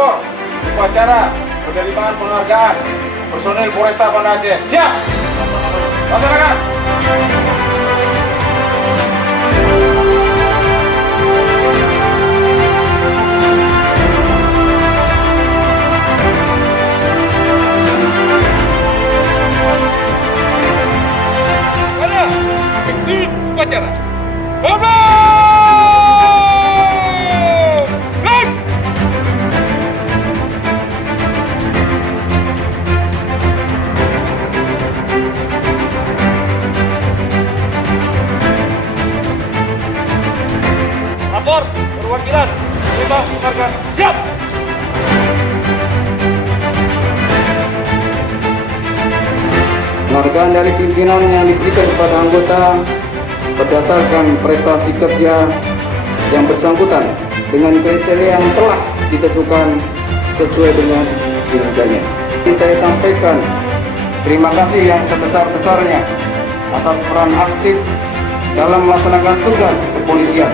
lapor upacara penerimaan penghargaan personil Polresta Banda Aceh. Siap! Laksanakan! Mana? Ikut upacara. Bobo! Lapor perwakilan perintah penghargaan. Siap! Penghargaan dari pimpinan yang diberikan kepada anggota berdasarkan prestasi kerja yang bersangkutan dengan kriteria yang telah ditentukan sesuai dengan kinerjanya. Jadi saya sampaikan terima kasih yang sebesar-besarnya atas peran aktif dalam melaksanakan tugas kepolisian.